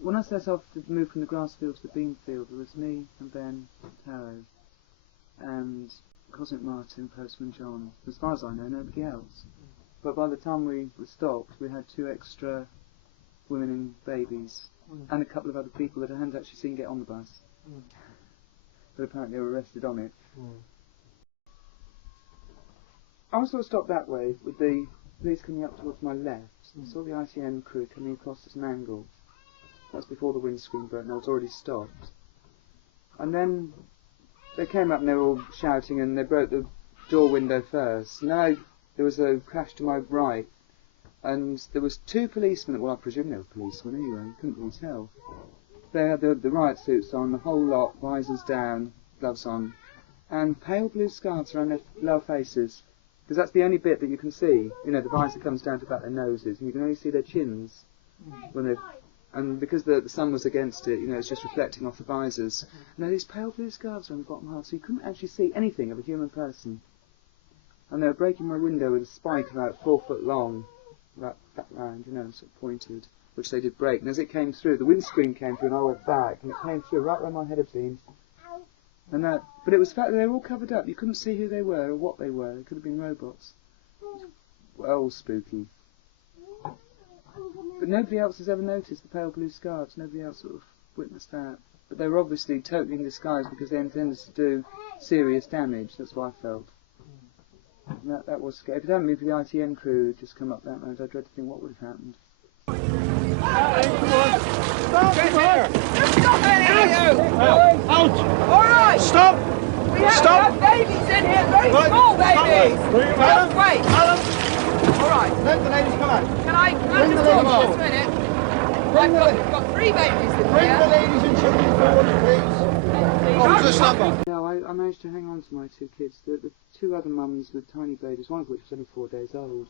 when I set off to move from the grass field to the Beanfield, there was me and Ben, Taro, and Cosmic Martin, Postman John. As far as I know, nobody else. But by the time we were stopped, we had 2 extra women and babies, and a couple of other people that I hadn't actually seen get on the bus. But apparently they were arrested on it. I was sort of stopped that way, with the police coming up towards my left. I saw the ITN crew coming across at an angle. That's before the windscreen broke, and I was already stopped. And then they came up and they were all shouting, and they broke the door window first. Now there was a crash to my right, and there was 2 policemen. Well, I presume they were policemen anyway. Couldn't really tell. They had the riot suits on, the whole lot, visors down, gloves on, and pale blue scarves around their lower faces. Because that's the only bit that you can see. You know, the visor comes down to about their noses, and you can only see their chins when they've. And because the sun was against it, you know, it's just reflecting off the visors. And there are these pale blue scarves around the bottom half, so you couldn't actually see anything of a human person. And they were breaking my window with a spike about 4 foot long, that round, you know, sort of pointed, which they did break. And as it came through, the windscreen came through, and I went back, and it came through right where my head had been. And that, but it was the fact that they were all covered up. You couldn't see who they were or what they were. They could have been robots. Well, spooky. But nobody else has ever noticed the pale blue scarves. Nobody else sort of witnessed that. But they were obviously totally in disguise because they intended to do serious damage. That's what I felt. And that was scary. If it hadn't been for the ITN crew who'd just come up that road, I dread to think what would have happened. Stop! Get here! Stop it! Out! All right! Stop! We have babies in here, very small babies! Just wait! All right. Let the ladies come out. Can I just talk just a minute? I've got 3 babies in here. Bring the ladies and children forward, please. Officer's number. No, I managed to hang on to my 2 kids. The 2 other mums with tiny babies, one of which was only 4 days old,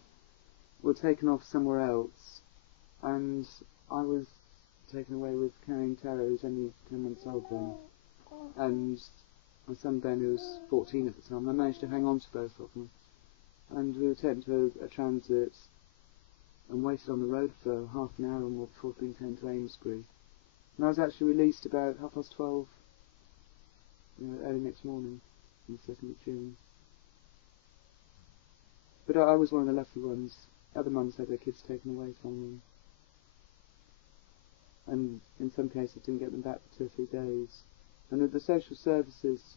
were taken off somewhere else. And I was taken away with carrying Taro, who's only 10 months old then, and my son Ben, who was 14 at the time. I managed to hang on to both of them, and we were taken to a transit and waited on the road for half an hour or more before being taken to Amesbury. And I was actually released about 12:30, early next morning, on the 2nd of June. But I was one of the lucky ones. Other mums had their kids taken away from them. And in some cases didn't get them back for 2 or 3 days. And the social services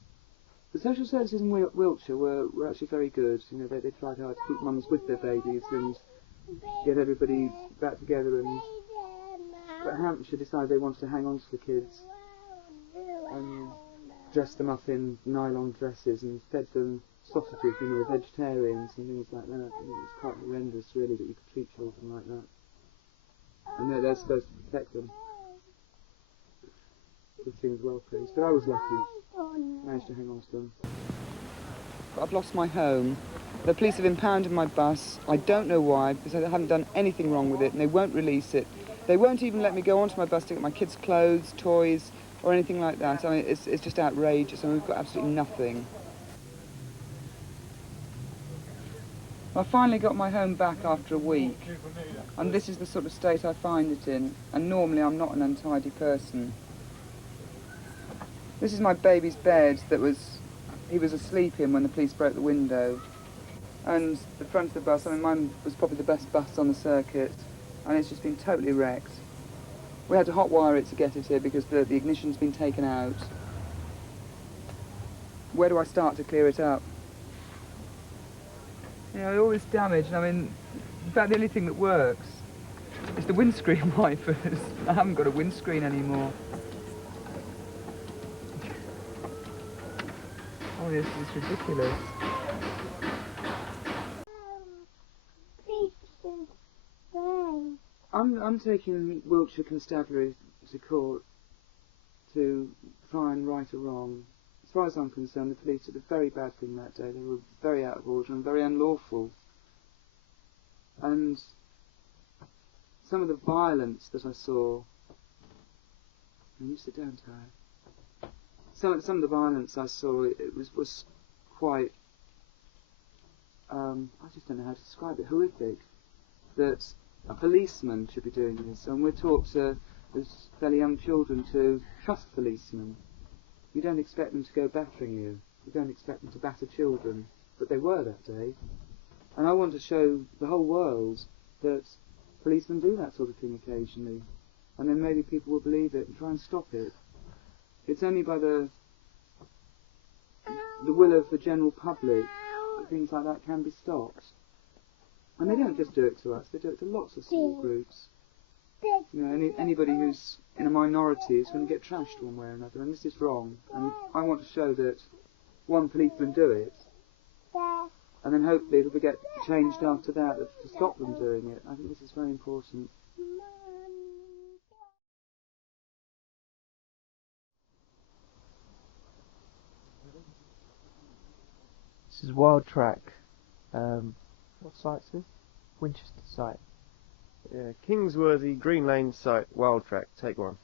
in Wiltshire were actually very good. You know, they tried hard to keep mums with their babies and get everybody back together. But Hampshire decided they wanted to hang on to the kids and dressed them up in nylon dresses and fed them sausages, you know, vegetarians and things like that. And it was quite horrendous, really, that you could treat children like that. And they're supposed to protect them. Good things well, please. But I was lucky. Managed to hang on to them. I've lost my home. The police have impounded my bus. I don't know why, because I haven't done anything wrong with it, and they won't release it. They won't even let me go onto my bus to get my kids' clothes, toys, or anything like that. I mean, it's just outrageous. I mean, we've got absolutely nothing. I finally got my home back after a week, and this is the sort of state I find it in, and normally I'm not an untidy person. This is my baby's bed that he was asleep in when the police broke the window, and the front of the bus, I mean, mine was probably the best bus on the circuit, and it's just been totally wrecked. We had to hotwire it to get it here because the ignition's been taken out. Where do I start to clear it up? You know, all this damage, and I mean, in fact, the only thing that works is the windscreen wipers. I haven't got a windscreen anymore. Oh, this is ridiculous. I'm taking Wiltshire Constabulary to court to try and right a wrong. As far as I'm concerned, the police did a very bad thing that day. They were very out of order and very unlawful. And some of the violence that I saw... Can you sit down, Tara? Some of the violence I saw, it was quite... I just don't know how to describe it. Horrific. That a policeman should be doing this. And we're taught to as fairly young children to trust policemen. You don't expect them to go battering you. You don't expect them to batter children. But they were that day. And I want to show the whole world that policemen do that sort of thing occasionally. And then maybe people will believe it and try and stop it. It's only by the will of the general public that things like that can be stopped. And they don't just do it to us, they do it to lots of small groups. You know, anybody who's in a minority is going to get trashed one way or another, and this is wrong. And I want to show that one policeman do it, and then hopefully it'll get changed after that to stop them doing it. I think this is very important. This is Wild Track. What site's this? Winchester site. Yeah, Kingsworthy, Green Lane site, Wild Track, take one.